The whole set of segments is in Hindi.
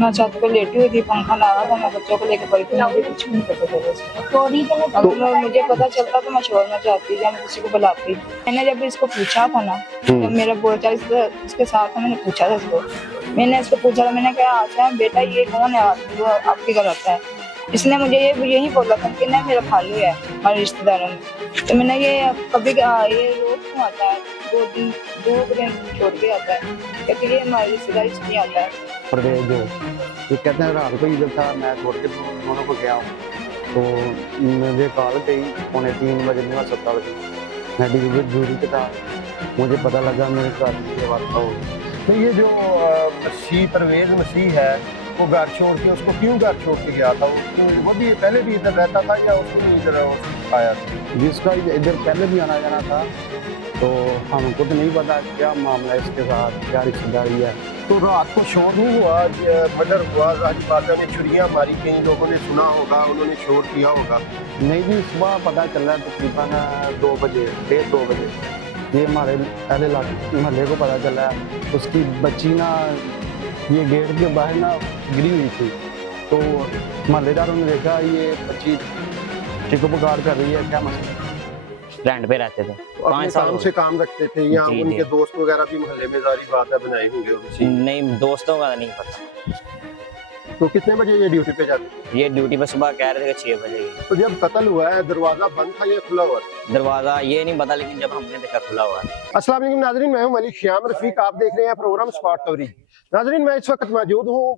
मैं छत पे लेटी हुई थी, पंखा लगा था, मैं बच्चों को लेकर पड़ी थी, मुझे कुछ भी नहीं पता चला इसका। अगर मुझे पता चलता तो मैं छोड़ ना चाहती या मैं किसी को बुलाती। मैंने जब इसको पूछा था ना, जब मेरा बोलचाल इसके साथ था, मैंने पूछा था इसको, मैंने इसको पूछा था, मैंने कहा आशा बेटा ये कौन है आदमी जो आपके घर आता है। इसने मुझे यही बोला था कि ना मेरा खालू है हमारे रिश्तेदारों में। तो मैंने ये कभी ये रोज क्यों आता है, 2 दिन छोड़ के आता है, कहते ये हमारे रिश्तेदार इसलिए आता है। परवेज ये कहते हैं रात को इधर था, मैं छोड़ के दोनों को गया हूँ तो मुझे कॉल गई 2:45 बजे में अस्पताल की, मैं ड्यूटी पे था, मुझे पता लगा मेरे साथ ये बात हो। तो ये जो मसीह परवेज मसीह है वो घर छोड़ के, उसको क्यों घर छोड़ के गया था? वो भी पहले भी इधर रहता था या उसको इधर आया था? जिसका इधर पहले भी आना जाना था, तो हमको तो नहीं पता क्या मामला इसके साथ, क्या रिश्तेदारी है। तो रात को शोर नहीं हुआ, मर्डर हुआ, राजपाता ने छुरियां मारी, कई लोगों ने सुना होगा, उन्होंने शोर किया होगा? नहीं जी, सुबह पता चला तकरीबन 2 बजे, 1:30-2 बजे ये हमारे पहले महल्ले को पता चला, उसकी बच्ची ना ये गेट के बाहर ना गिरी हुई थी। तो महल्लेदारों ने देखा ये बच्ची चीखो पुकार कर रही है, क्या मसला। रेंट पे रहते थे, अपने 5 साल काम से काम रखते थे या जी, उनके जी। दोस्त वगैरह भी मोहल्ले में जारी बात है बनाए होंगे उनसे? नहीं, दोस्तों का नहीं पता। तो कितने बजे ये ड्यूटी पे जाते थे? ये ड्यूटी पे सुबह कह रहे थे 6 बजे की। तो जब कत्ल हुआ है दरवाजा बंद था या खुला हुआ था? दरवाजा ये नहीं पता, लेकिन जब हमने देखा खुला हुआ है। अस्सलाम वालेकुम नाज़रीन, मैं हूं मलिक श्याम रफीक, आप देख रहे हैं प्रोग्राम स्पॉट कवरेज। नाज़रीन, मैं इस वक्त मौजूद हूं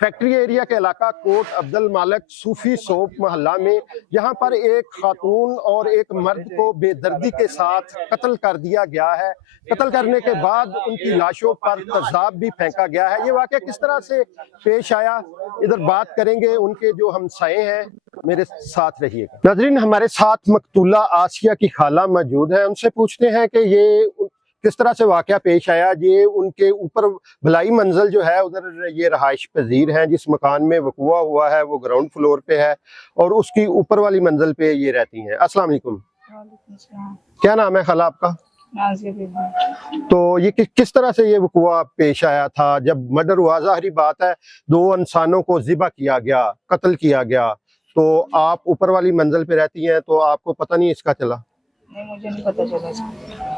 फैक्ट्री एरिया के इलाका कोट अब्दुल मालिक सूफी सोप मोहल्ला में, जहां पर एक खातून और एक मर्द को बेदर्दी के साथ कत्ल कर दिया गया है। कत्ल करने के बाद उनकी लाशों पर तेजाब भी फेंका गया है। ये वाकया किस तरह से पेश आया, इधर बात करेंगे उनके जो हमसाए हैं, मेरे साथ रहिएगा। नाज़रीन, हमारे साथ मकतूला आसिया की खाला मौजूद है, उनसे पूछते हैं कि ये किस तरह से वाकया पेश आया। ये उनके ऊपर भलाई मंजिल जो है उधर ये रहाइश पजीर हैं, जिस मकान में वकूआ हुआ है वो ग्राउंड फ्लोर पे है और उसकी ऊपर वाली मंजिल पे ये रहती हैं। अस्सलाम वालेकुम, क्या नाम है खाला आपका? नाज़िया बीबी। तो ये किस तरह से ये वकूआ पेश आया था जब मर्डर हुआ? ज़ाहिरी बात है 2 इंसानों को ज़िबा किया गया, कत्ल किया गया, तो आप ऊपर वाली मंजिल पे रहती हैं तो आपको पता नहीं इसका चला? नहीं, मुझे नहीं पता चला इसका।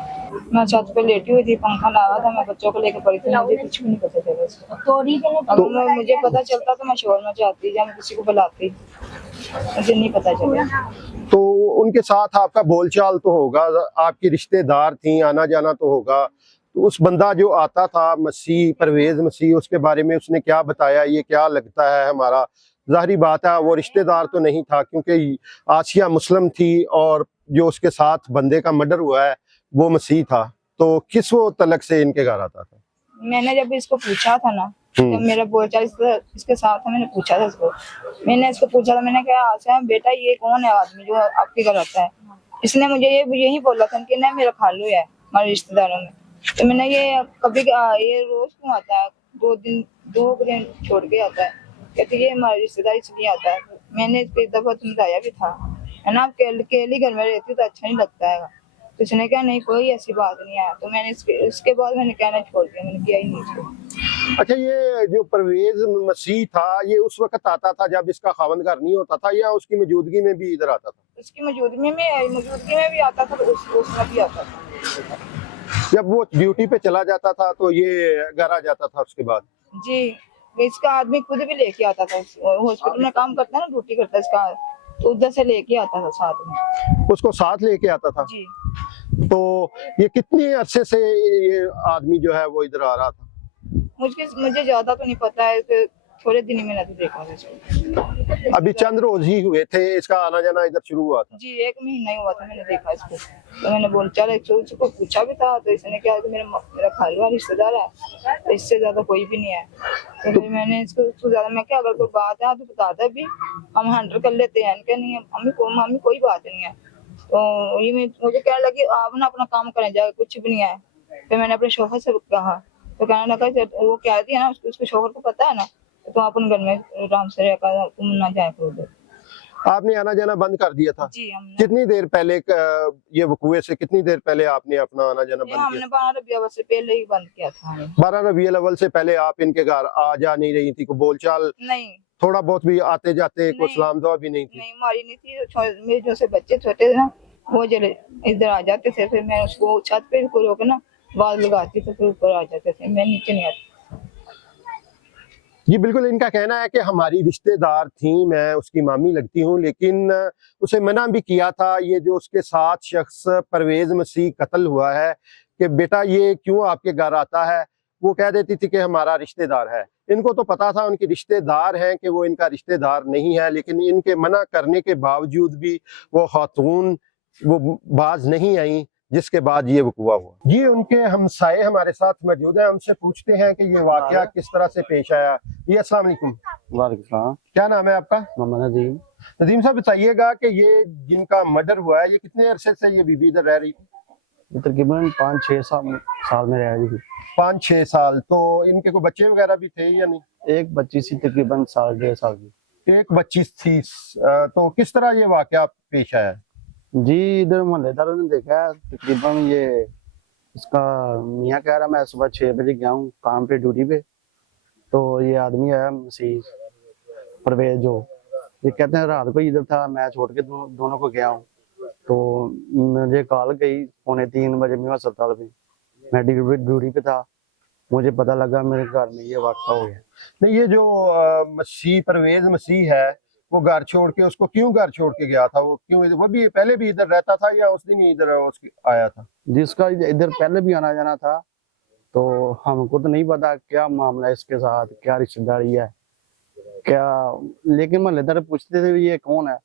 मैं छत पे लेटी हुई थी, पंखा लगा था, मैं बच्चों को लेकर पड़ी थी, मुझे कुछ भी नहीं पता चला इसका। अगर मुझे पता चलता तो मैं छोड़ना चाहती या मैं किसी को बुलाती, मुझे नहीं पता चला। तो उनके साथ आपका बोलचाल तो होगा, आपकी रिश्तेदार थी, आना जाना तो होगा, तो उस बंदा जो आता था मसीह परवेज मसीह, उसके बारे में उसने क्या बताया, ये क्या लगता है हमारा? ज़ाहिरी बात है वो रिश्तेदार तो नहीं था क्योंकि आसिया मुस्लिम थी और जो उसके साथ बंदे का मर्डर हुआ है वो मसीह था, तो किस वो तलक से इनके घर आता था? मैंने जब इसको पूछा था ना, जब मेरा बोलचाल इसके साथ था, मैंने पूछा था इसको, मैंने कहा आशा बेटा ये कौन है आदमी जो आपके घर आता है। इसने मुझे यही बोला था कि ना मेरा खालू है हमारे रिश्तेदारों में। तो मैंने ये कभी ये रोज क्यों आता है, 2 दिन छोड़ के आता है, कहते ये हमारे रिश्तेदार इसलिए आता है। मैंने इसको एक दफा समझाया भी था, है ना, अकेली घर में रहती तो अच्छा नहीं लगता है। तो उसने कहा नहीं कोई ऐसी बात नहीं है। तो मैंने इसके बाद मैंने कहना छोड़ दिया, मैंने किया ही नहीं इसको। अच्छा, ये जो परवेज मसीह था ये उस वक्त आता था जब इसका खावंद घर नहीं होता था या उसकी मौजूदगी में भी इधर आता था? उसकी मौजूदगी में भी आता था, तो उसमें भी आता था। जब वो ड्यूटी पे चला जाता था तो ये घर आ जाता था उसके बाद? जी, इसका आदमी खुद भी लेके आता था, हॉस्पिटल में काम करता है ना, ड्यूटी करता है इसका, तो उधर से लेके आता था साथ में। उसको साथ लेके आता था? जी। तो ये कितने अरसे से ये आदमी जो है वो इधर आ रहा था? मुझे ज्यादा तो नहीं पता है, तो थोड़े दिन ही मैंने तो देखा था इसको। अभी चंद रोज ही हुए थे इसका आना जाना इधर शुरू हुआ था? जी, 1 महीना ही हुआ था मैंने देखा इसको। तो मैंने बोल चल इसको पूछा भी था, तो इसने क्या कि मेरा खाली वाला रिश्तेदार है, तो इससे ज्यादा कोई भी नहीं है। तो फिर मैंने इसको ज्यादा, मैं क्या अगर कोई बात है तो बता दे, भी हम हैंडल कर लेते हैं। इनके नहीं है मम्मी कोई बात नहीं है। तो ये मुझे कहने लगी आप ना अपना काम करें जाए, कुछ भी नहीं है। फिर मैंने अपने शोहर से कहा, तो कहने लगा वो कह रही है ना, उसके शोहर को पता है ना, तो तुम अपन घर में आराम से रहकर तुम ना जाए करो उधर। आपने आना जाना बंद कर दिया था? जी हमने कितनी देर पहले ये वकूए से कितनी देर पहले आपने अपना आना जाना ये बंद हमने 12 रबी अव्वल से पहले ही बंद किया था हमने। किया? 12 रबीउल अव्वल से पहले आप इनके घर आ जा नहीं रही थी, को बोलचाल नहीं थोड़ा बहुत भी आते जाते, कोई नहीं। सलाम दुआ भी नहीं थी? नहीं हमारी नहीं थी। मेरे जो से बच्चे छोटे थे ना वो जले इधर आ जाते थे, फिर मैं उसको छत पे को रोक ना आवाज लगाती तो फिर ऊपर आ जाते थे, मैं नीचे नहीं आती। जी बिल्कुल, इनका कहना है कि हमारी रिश्तेदार थी, मैं उसकी मामी लगती हूँ, लेकिन उसे मना भी किया था। ये जो उसके साथ शख्स परवेज मसीह कत्ल हुआ है कि बेटा ये क्यों आपके घर आता है, वो कह देती थी कि हमारा रिश्तेदार है। इनको तो पता था उनके रिश्तेदार हैं कि वो इनका रिश्तेदार नहीं है, लेकिन इनके मना करने के बावजूद भी वो खातून वो बाज नहीं आई, जिसके बाद ये वकुआ हुआ। जी उनके हमसाए हमारे साथ मौजूद हैं, उनसे पूछते हैं कि ये वाकया किस तरह से पेश आया। जी अस्सलाम वालेकुम। वालेकुम सलाम। क्या नाम है आपका? मोहम्मद नदीम। नदीम साहब बताइएगा कि ये जिनका मर्डर हुआ है, ये कितने अरसे से ये बीबी इधर रह रही थी? ये तकरीबन 5-6 साल में रह रही थी। 5-6 साल। तो इनके कोई बच्चे वगैरह भी थे या नहीं? एक बच्ची सी तकरीबन 1.5 साल की। एक बच्ची थी। तो किस तरह ये वाकया पेश आया? जी इधर मोहल्लेदारों ने देखा है, तकरीबन ये इसका मियाँ कह रहा मैं सुबह 6 बजे गया हूँ काम पे ड्यूटी पे, तो ये आदमी आया मसीह परवेज जो, ये कहते हैं रात को इधर था, मैं छोड़ के दोनों को गया हूँ। तो मुझे कॉल गई 2:45 बजे मेरे अस्पताल में, मैं ड्यूटी पे था, मुझे पता लगा मेरे घर में ये वाक़ा हो गया। नहीं, ये जो मसीह परवेज मसीह है वो घर छोड़ के, उसको क्यों घर छोड़ के गया था? वो क्यों, वो भी पहले भी इधर रहता था या उस दिन ही इधर आया था? जिसका इधर पहले भी आना जाना था, तो हमको तो नहीं पता क्या मामला है इसके साथ, क्या रिश्तेदारी है क्या, लेकिन मोहल्लेदार पूछते थे ये कौन है,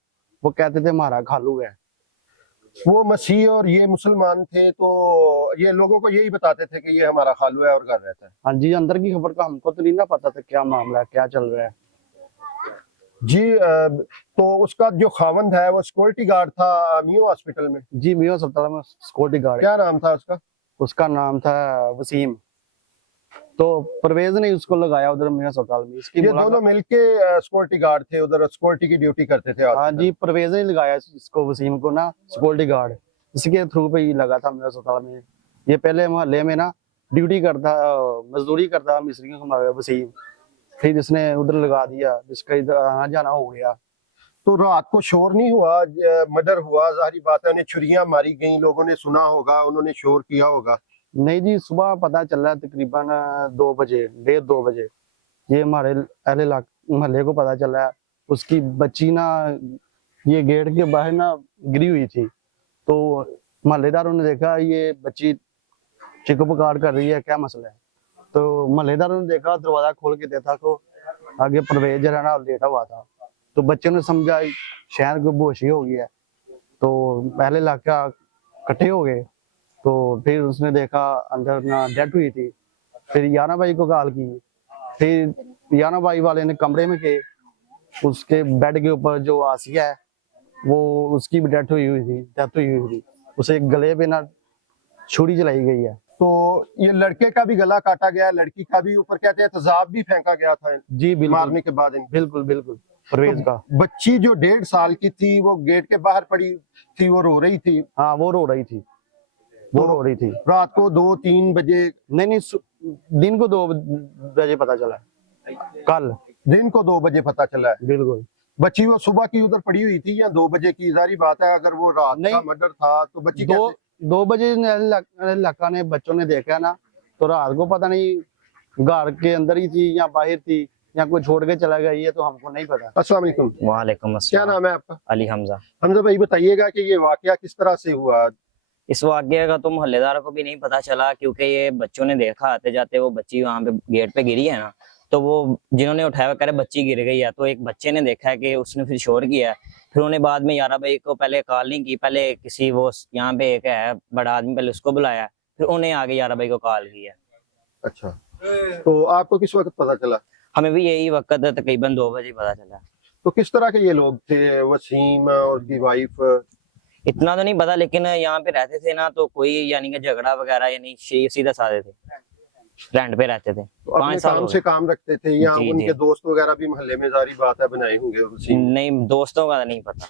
वो कहते थे हमारा खालू है। वो मसीह और ये मुसलमान थे, तो ये लोगों को यही बताते थे कि ये हमारा खालू है और घर रहता है। हाँ जी, अंदर की खबर का हमको तो नहीं ना पता था क्या मामला है, क्या चल रहा है। जी तो उसका जो खावंद है वो सिक्योरिटी गार्ड था मियो हॉस्पिटल में? जी मियो अस्पताल में सिक्योरिटी गार्ड। क्या नाम था उसका? उसका नाम था वसीम। तो परवेज ने उसको लगाया उधर मियो अस्पताल में। इसकी ये दोनों मिलके सिक्योरिटी गार्ड थे, उधर सिक्योरिटी की ड्यूटी करते थे। हाँ जी, परवेज ने लगाया इसको वसीम को ना सिक्योरिटी गार्ड, इसके थ्रू पे ही लगा था मियो अस्पताल में। ये पहले मोहल्ले में ना ड्यूटी करता, मजदूरी करता मिस्त्रियों का वसीम, फिर इसने उधर लगा दिया, जिसका इधर आना जाना हो गया। तो रात को शोर नहीं हुआ? मर्डर हुआ, जाहिर बात है उन्हें छुरियां मारी गई, लोगों ने सुना होगा, उन्होंने शोर किया होगा। नहीं जी, सुबह पता चला तकरीबन 2 बजे, 1:30-2 बजे, ये हमारे अहले मोहल्ले को पता चला। उसकी बच्ची ना ये गेट के बाहर ना गिरी हुई थी, तो मोहल्लेदारों ने देखा ये बच्ची चीखो पुकार कर रही है, क्या मसला है। तो मोहल्लेदारों ने देखा, दरवाजा खोल के देखा तो आगे परवेज रहना लेटा हुआ था। तो बच्चे ने समझा शायद कोई बेहोशी हो गया है, तो पहले इलाका इकट्ठे हो गए। तो फिर उसने देखा अंदर ना डेथ हुई थी, फिर याना भाई को कॉल की, फिर याना भाई वाले ने कमरे में के उसके बेड के ऊपर जो आसिया है वो उसकी भी डेथ हुई थी, उसे गले पे ना छुरी चलाई गई है। तो ये लड़के का भी गला काटा गया, लड़की का भी, ऊपर कहते हैं तेजाब भी फेंका गया था जी बिल्कुल, मारने के बाद। बिल्कुल बिल्कुल परवेज का। बच्ची जो 1.5 साल की थी वो गेट के बाहर पड़ी थी, वो रो रही थी? हाँ वो रो रही थी, रात को 2-3 बजे? नहीं, दिन को 2 बजे पता चला, कल दिन को 2 बजे पता चला है। बिल्कुल। बच्ची वो सुबह की उधर पड़ी हुई थी या 2 बजे की? जारी बात है अगर वो रात का मर्डर था तो बच्ची 2 बजे इलाका ने बच्चों ने देखा ना, तो रात को पता नहीं घर के अंदर ही थी या बाहर थी या कोई छोड़ के चला गया, ये तो हमको नहीं पता। अस्सलाम वालेकुम। वालेकुम क्या अस्सलाम। नाम है आपका? अली हमजा। हमजा भाई बताइएगा कि ये वाकया किस तरह से हुआ? इस वाकये का तो मोहल्लेदारों को भी नहीं पता चला, क्योंकि ये बच्चों ने देखा आते जाते, वो बच्ची वहां पे गेट पे गिरी है ना, तो वो जिन्होंने उठाया कह रहे बच्ची गिर गई है, तो एक बच्चे ने देखा है कि उसने फिर शोर किया है। फिर उन्हें बाद में यारा भाई को पहले कॉल नहीं की, पहले किसी वो यहाँ पे एक है बड़ा आदमी, पहले उसको बुलाया, फिर उन्हें आगे यारा भाई को कॉल किया। अच्छा, तो आपको किस वक्त पता चला? हमें भी यही वक्त तकरीबन 2 बजे पता चला। तो किस तरह के ये लोग थे, वसीम और उसकी वाइफ? इतना तो नहीं पता, लेकिन यहाँ पे रहते थे ना, तो कोई यानी कि झगड़ा वगैरह यानी सीधा साधे थे। रेंट पे रहते थे। तो अपने 5 साल काम हो से गए। काम रखते थे या जी, उनके जी। दोस्त वगैरह भी मोहल्ले में जारी बात है बनाए होंगे उसी? नहीं, दोस्तों का नहीं पता।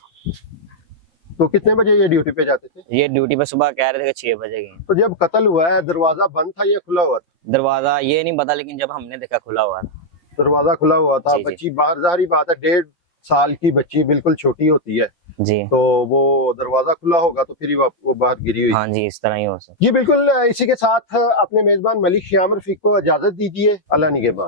तो कितने बजे ये ड्यूटी पे जाते थे? ये ड्यूटी पे सुबह कह रहे थे कि 6 बजे गए। तो जब कत्ल हुआ है दरवाजा बंद था या खुला हुआ था? दरवाजा ये नहीं पता, लेकिन जब हमने देखा खुला हुआ था। दरवाजा खुला हुआ था। जी, जी। बच्ची बाहर, जारी बात है 1.5 साल की बच्ची बिल्कुल छोटी होती है, जी तो वो दरवाजा खुला होगा तो फिर ही वो बाहर गिरी हुई। हाँ जी, इस तरह ही हो सकता। जी बिल्कुल। इसी के साथ अपने मेजबान मलिक श्याम रफीक को इजाजत दीजिए। अल्लाह निगहबान।